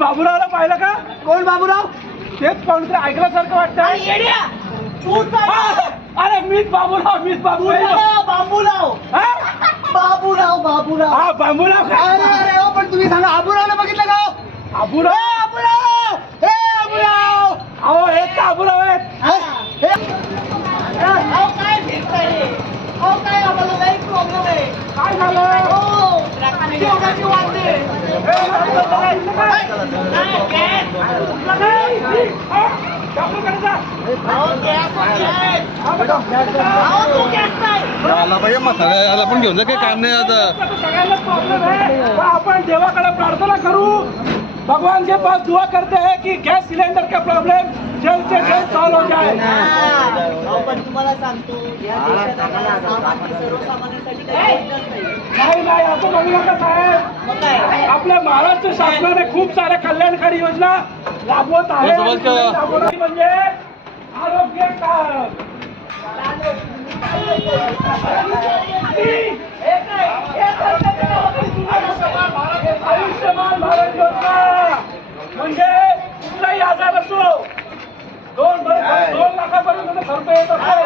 बाबूरावला पाहिलं का? कोण बाबूराव? तेच कोणतरी ऐकल्यासारखं वाटतं. अरे मीच बाबूराव, मीच बाबूराव. बाबूराव बाबूराव बाबूराव. हा बाबूराव का? अरे अरे हो, पण तुम्ही सांगा आबूरावला बघितलं का? आबूराव, आबूराव हे आबूराव. अहो हेच तर आबूराव आहेत. काय भेटताय? काय आम्हाला काही प्रॉब्लेम आहे? काय झालं? जेवणाची वांदे. याला पण घेऊन जा, काही काम नाही आता. सगळ्यांना प्रॉब्लेम है. आपण देवाकडे प्रार्थना करू, भगवान के पास दुआ करते हैं कि गैस सिलेंडर का प्रॉब्लम जल्द से जल्द सॉल्व हो जाए. पण तुम्हाला सांगतो या देशात आम्हाला सामान्य सर्वसामान्यांसाठी काही योजनाच नाही नाही असं म्हणू नका साहेब. मग काय? आपल्या महाराष्ट्र शासनाने खूप साऱ्या कल्याणकारी योजना राबवत आहे. म्हणजे आरोग्य कार्ड, आयुष्यमान भारत योजना, म्हणजे कुठलाही आजार असो 2 लाखापर्यंत खर्च येत असतो.